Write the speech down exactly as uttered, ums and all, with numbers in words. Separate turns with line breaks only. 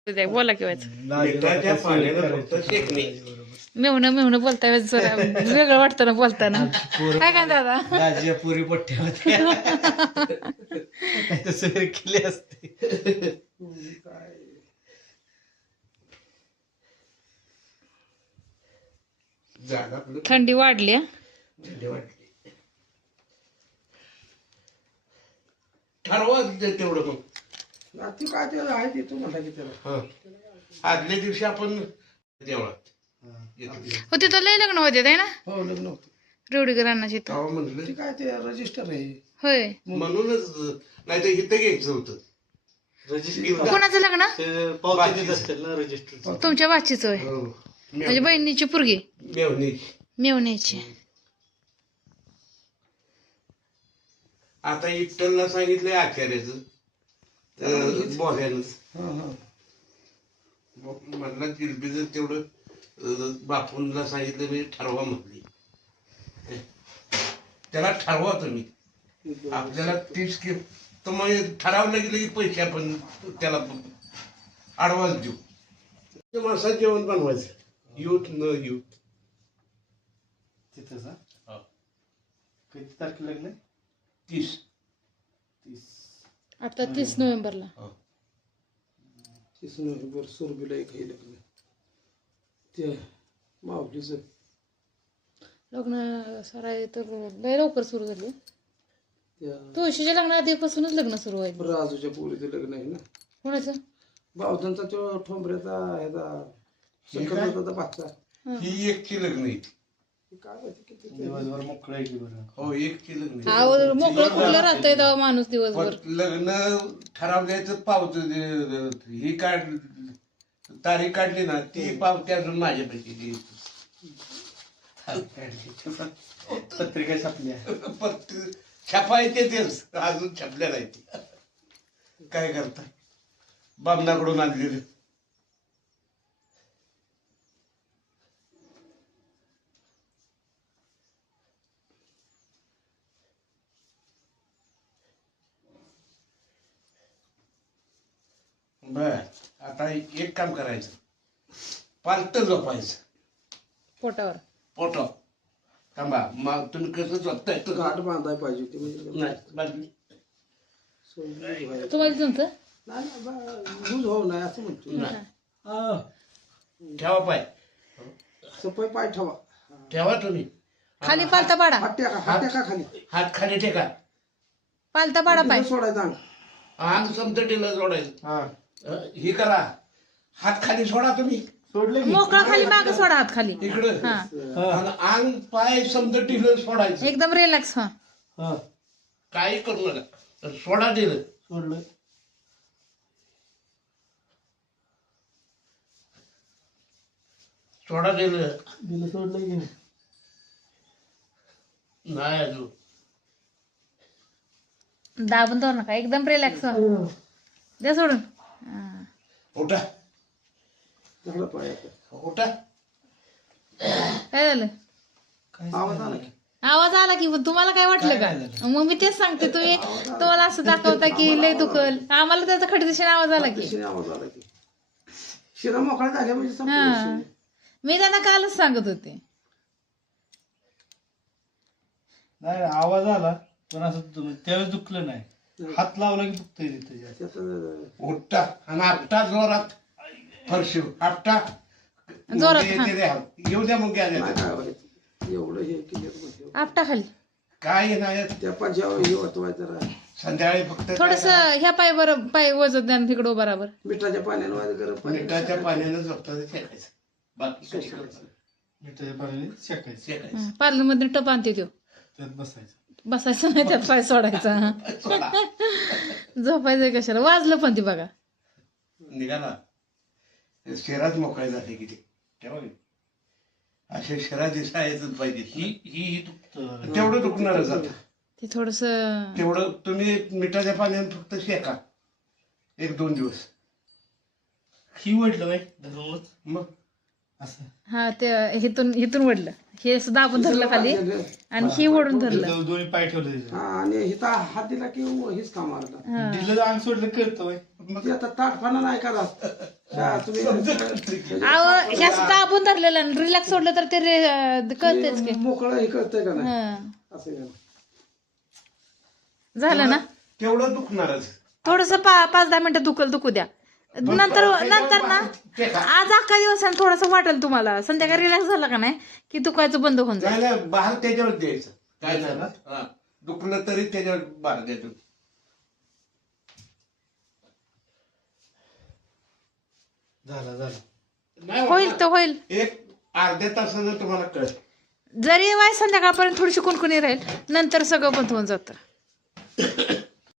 बोला किंवा
मिठाच्या पाण्यानं फक्त शेकणे.
मेवणं मेवणं बोलता वेळेस जरा वेगळं वाटतं ना बोलताना. काय काय दादा
दाजीच्या पुरी पट्ट्या होत्या तसं केली असते.
झाड आपलं
थंडी वाढली हं?
थंडी वाटली. ठरवा ते- तेवढं मग
ती काय ते आहे ते तू म्हणता की त्याला
हा आदल्या दिवशी आपण देवळात येतो.
हो तिथं लय लग्न होते आहे ना
हो लग्न होतं
रेवडीकरांना तिथं
तेव्हा म्हणलं
ते काय ते रजिस्टर आहे
होय
म्हणूनच नाही तर इथं घ्यायचं होतं.
रजिस्टर
कोणाचं लग्न
पावती देत असतील ना रजिस्टर.
तुमच्या बाचीच होय
हो.
म्हणजे बहिणीची पुरगी
मेवणी
मेवण्याची.
आता इट्टलला सांगितलंय आचार्याचं तर बोल्यानं
हा हा
म्हणला जिलबीचं तेवढं अं, बापूंना सांगितलं मी ठरवा म्हटली. त्याला ठरवा तुम्ही आपल्याला तीस कि तर मग ठरावलं गेलं की पैसे आपण त्याला ॲडव्हान्स देऊ. त्या माणसात जेवण बनवायचं युथ न युथ.
तिथंच हा किती तारखेला लागले?
तीस
तीस.
आता तीस नोव्हेंबरला
तीस नोव्हेंबर सुरबीला एक हे लग्न ते माऊलीचं
लग्न सराय तर लय लवकर सुरू झाली
त्या
तुळशीच्या लग्ना आधीपासूनच लग्न सुरू व्हायचं.
राजूच्या पोरीचं लग्न आहे ना
कोणाचं
बावधनचा तो ठोंबऱ्याचा ह्याचा शंकरचा भाचा
ही एकची लग्न आहे.
काय माहिती किती ते-
दिवसभर मोकळं आहे की बरं.
हो एकची लग्न आहे.
आवर मोकळं कुठलं राहतंय तेव्हा माणूस दिवसभर.
पण लग्न ठरवल्याचं पावत ही काढ तारीख काढली ना ती पावती अजून माझ्यापैकी
पत्रिका छापल्या.
छापा येते तेच अजून छापल्या नाही ती. काय करता बामणाकडून आणलेलं. बर आता एक काम करायचं पालत झोपायचं
पोटावर.
पोटाव थांबा मग तुम्ही कसं झोपताय तर
गाठ बांधाय पाहिजे होती म्हणजे
नाही बाजली.
सोडून व्हायला.
तुम्हाला तुमचं
नाही नाही, बा- लूज होऊ नये असं म्हणतो
हा. ठेवा पाय
सफाई पाय ठेवा
ठेवा तुम्ही
खाली पालता पाडा
हात टेका हात टेका खाली
हात खाली ठेका.
पालता पाडा पाय.
तिथं सोडायचा अंग.
अंग समतटीला जोडायचं.
हा
अं, हे करा हात खाली सोडा तुम्ही
सोडले की?
मोकळा खाली माग सोडा हात खाली.
इकडं
हा
आणि अंग पाय समतटीला सोडायचं.
एकदम रिलॅक्स. हा
हा
काही करू नका तर सोडा दिलं
सोडलं.
सोडा दिलं
दिलं सोडलं की नाही?
नाही अजून
दाबून धरू नका एकदम रिलॅक्स. द्या सोडून. हा.
उठा
झालं पाय आता.
उठा.
काय झालं
आवाज आला की
आवाज आला की मग तुम्हाला काय वाटलं का? मग मी तेच सांगते तुम्ही तुम्हाला असं दाखवता की लय दुखल आम्हाला त्याचा खडदिशीने आवाज आला की.
दिशेने आवाज आला की शिरा मोकळा झाल्या म्हणजे संपला
हा
विषय.
मी त्यांना कालच सांगत होते.
नाही आवाज आला पण असं तुम्ही त्यावेळेस दुखलं नाही. हात लावला की दुखतंय तिथे.
त्यात अं,
उठता आणि आपटा जोरात फरशी आपटा
जोरात,
येते
हा.
रे हात. येऊ द्या मग घ्या द्या.
नाही काय व्हायचं एवढं हे केलं म्हणजे
आपटा खाली
काय नाही
त्या पंजाब हे वाचवायचं जरा
संध्याकाळी फक्त
थोडस ह्या पाय बर पाय वजन द्या तिकडं उभा बरोबर.
मिठाच्या पाण्यानं वाज गरम पाणी
मिठाच्या पाण्यानं झोपता शेकायचं. बाकी काही करायचं.
मिठाच्या पाण्याने शेकायचं.
शेकायचं.
पार्लर मध्ये टप आणते तो
त्यात बसायचं.
बसायचं नाही त्यात पाय सोडायचा.
सोडा.
झोपायचं कशाला वाजलं पण ती बघा.
निघाला शहरात मोकळे जाते किती तेव्हा असे शहरात दिसायचंच पाहिजे.
ही ही ही दुखतं.
तेवढं दुखणारच आता.
ते थोडस
तेवढं तुम्ही मिठाच्या पाण्यानं फक्त शेका एक दोन दिवस.
ही वडलं बाई धरूनच.
मग
असं
हा ते हिथून हिथून वडलं हे सुद्धा आपण धरलं खाली आणि ही ओढून धरलं.
दो- दोन्ही पाय ठेवले त्याच्यात.
हा आणि हिता हात दिला की हेच काम मारलं.
हा.
दिलं अंग सोडलं कळतं होय.
ते आता ताटपणा नाही करा त्या तुम्ही
अहो ह्या सुद्धा आपण धरलेलं रिलॅक्स सोडलं तर ते रे- कळतेच की.
मोकळं हे कळतंय का नाही
हा.
असं आहे.
झालं ना
तेवढं दुखणारच.
थोडस पाच दहा मिनिटं दुखल दुखू द्या नंतर नंतर ना आज अख्खा दिवस आणि थोडस वाटेल तुम्हाला संध्याकाळी रिलॅक्स झाला का नाही की दुखायचं बंद होऊन जाईल.
नाही नाही, बाहेर त्याच्यावर द्यायचं काय नाही ना. हा. दुखलं तरी त्याच्यावर बाहेर द्यायचं.
झालं झालं.
नाही
होईल
होणार.
तर होईल.
एक अर्ध्या तासानं तुम्हाला कळ.
जरी वाय संध्याकाळपर्यंत थोडीशी कुणकुणी राहील नंतर सगळं बंद होऊन जातं.